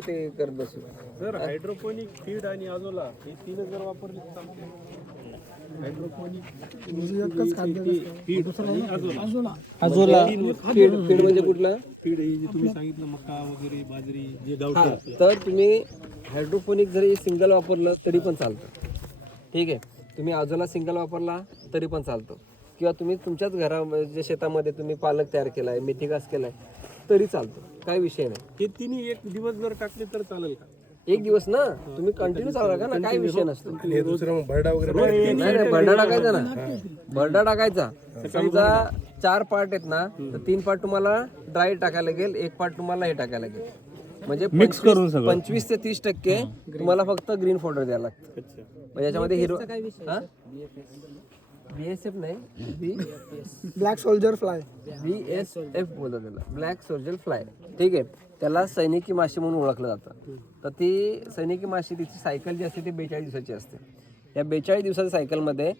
ते करत बसू. सर हायड्रोपोनिक फीड आणि आजोला हे तीनच जर वापरले तर चालते. हायड्रोपोनिक फीड आणि आजोला फीड म्हणजे कुठलं फीड हे जे तुम्ही सांगितलं मका वगैरे बाजरी जे हा, गावठी आपलं. तर तुम्ही हायड्रोपोनिक जरी सिंगल वापरलं तरी पण चालतं. ठीक आहे, तुम्ही आजोला सिंगल वापरला तरी पण चालतो, किंवा तुम्ही तुमच्याच घरामध्ये शेतामध्ये तुम्ही पालक तयार केलाय, मेथी घास केलाय तरी चालतो, काही विषय नाही. हे तिन्ही एक दिवस जर टाकले तर चालेल का? एक दिवस ना तुम्ही कंटिन्यू चालू का ना, काही विषय नसतो. भरडा नाही नाही, भरडा टाकायचा ना, भरडा टाकायचा. समजा 4 पार्ट आहेत ना, तर 3 पार्ट तुम्हाला ड्राय टाकायला लागेल, 1 पार्ट तुम्हाला हे टाकायला लागेल. म्हणजे 25 ते 30% तुम्हाला फक्त ग्रीन फोल्डर द्यायला लागतं. म्हणजे याच्यामध्ये हिरो BSF नाही, ब्लॅक सोल्जर फ्लाय, BSF बोलतात त्याला, ब्लॅक सोल्जर फ्लाय. ठीक आहे, त्याला सैनिकी माशी म्हणून ओळखलं जातं. तर ती सैनिकी माशी, तिची सायकल जी असते ती 42 दिवसाची असते. या 42 दिवसाच्या सायकलमध्ये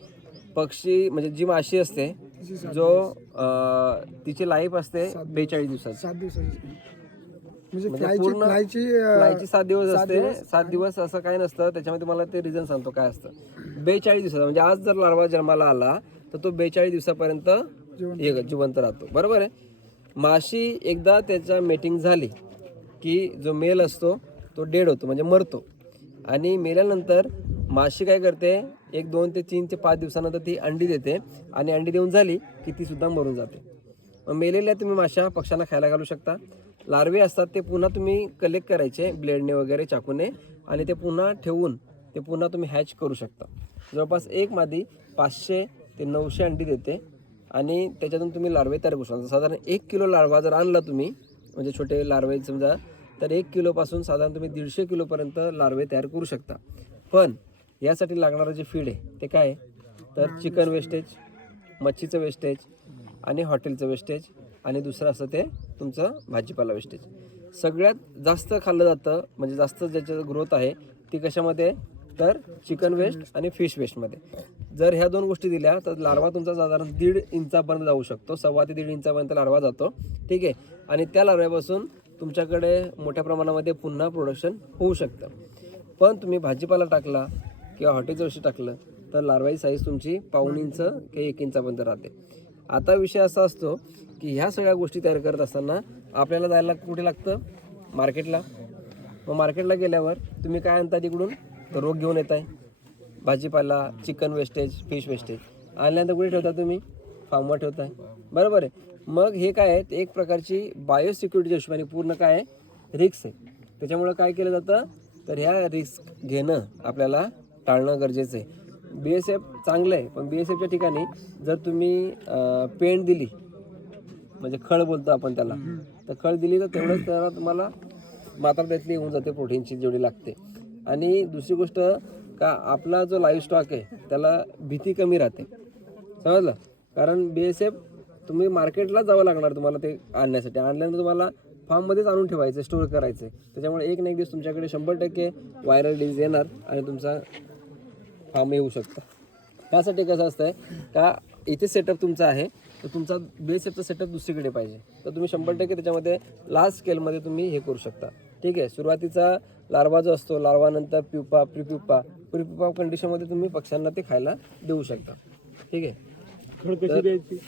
पक्षी म्हणजे जी माशी असते, जो तिची लाईफ असते 42 दिवसाची. 7 दिवसाची. म्हणजे पूर्ण फ्लायची फ्लायची 7 दिवस असते. 7 दिवस असं काय नसतं त्याच्यामध्ये. मला ते रिझन सांगतो काय असतं. 42 दिवसाचा म्हणजे आज जर लार्वा जन्माला आला तर तो 42 दिवसापर्यंत जिवंत राहतो. बरोबर आहे. माशी एकदा त्याच्या मेटिंग झाली की जो मेल असतो तो डेड होतो, म्हणजे मरतो. आणि मेल्यानंतर माशी काय करते, 1, 2 ते 3 ते 5 दिवसानंतर ती अंडी देते, आणि अंडी देऊन झाली की ती सुद्धा मरून जाते. मग मेलेल्या तुम्ही माशा पक्ष्यांना खायला घालू शकता. लार्वे असतात ते पुन्हा तुम्ही कलेक्ट करायचे ब्लेडने वगैरे, चाकूने, आणि ते पुन्हा ठेवून ते पुन्हा तुम्ही हॅच करू शकता. जवळपास एक मादी 500 ते 900 अंडी देते, आणि त्याच्यातून तुम्ही लार्वे तयार करू शकता. साधारण 1 किलो लार्वा जर आणला तुम्ही, म्हणजे छोटे लार्वे समजा, तर 1 किलोपासून साधारण तुम्ही 150 किलोपर्यंत लार्वे तयार करू शकता. पण यासाठी लागणारं जे फीड आहे ते काय आहे, तर चिकन वेस्टेज, मच्छीचं वेस्टेज, आणि हॉटेलचं वेस्टेज, आणि दुसरं असतं ते तुमचं भाजीपाला वेस्टेज. सगळ्यात जास्त खाल्लं जातं, म्हणजे जास्त ज्याची ग्रोथ आहे ती कशामध्ये, तर चिकन वेस्ट आणि फिश वेस्टमध्ये. जर ह्या 2 गोष्टी दिल्या तर लार्वा तुमचा साधारण 1.5 इंचापर्यंत जाऊ शकतो. 1.25 ते 1.5 इंचापर्यंत लार्वा जातो. ठीक आहे, आणि त्या लार्व्यापासून तुमच्याकडे मोठ्या प्रमाणामध्ये पुन्हा प्रोडक्शन होऊ शकतं. पण तुम्ही भाजीपाला टाकला किंवा हॉटेलचं वेस्ट टाकलं तर लार्वाची साईज तुमची 1.5 इंच किंवा 1 इंचापर्यंत राहते. आता विषय असा असतो की ह्या सगळ्या गोष्टी तयार करत असताना आपल्याला जायला कुठे लागतं, मार्केटला. मग मार्केटला गेल्यावर तुम्ही काय आणता तिकडून, तर रोग घेऊन येत आहे, भाजीपाला, चिकन वेस्टेज, फिश वेस्टेज. आणल्यानंतर कुठे ठेवता तुम्ही, फार्मवर ठेवताय. बरोबर आहे. मग हे काय आहे, एक प्रकारची बायोसिक्युरिटीच्या हिशोबाने पूर्ण काय आहे, रिस्क आहे. त्याच्यामुळं काय केलं जातं, तर ह्या रिस्क घेणं आपल्याला टाळणं गरजेचं आहे. BSF चांगलं आहे, पण BSFच्या ठिकाणी जर तुम्ही पेंड दिली, म्हणजे खळ बोलतो आपण त्याला, तर खळ दिली तर तेवढंच त्याला तुम्हाला मात्रा त्यातली येऊन जाते प्रोटीनची जेवढी लागते. आणि दुसरी गोष्ट का, आपला जो लाईव्ह स्टॉक आहे त्याला भीती कमी राहते, समजलं. कारण BSF तुम्ही मार्केटला जावं लागणार तुम्हाला ते आणण्यासाठी. आणल्यानंतर तुम्हाला फार्ममध्येच आणून ठेवायचं, स्टोअर करायचं. त्याच्यामुळे एक ना एक दिवस तुमच्याकडे 100% व्हायरल डिसीज येणार आणि तुमचा फार्म येऊ शकता. त्यासाठी कसं असतं का, इथे सेटअप तुमचा आहे तर तुमचा BSFचा सेटअप दुसरीकडे पाहिजे, तर तुम्ही 100% त्याच्यामध्ये लार्ज स्केलमध्ये तुम्ही हे करू शकता. ठीक आहे. सुरुवातीचा लार्वा जो असतो, लार्वानंतर प्युपा, प्रिप्युपा कंडिशनमध्ये तुम्ही पक्ष्यांना ते खायला देऊ शकता. ठीक आहे. खळ कशी द्यायची?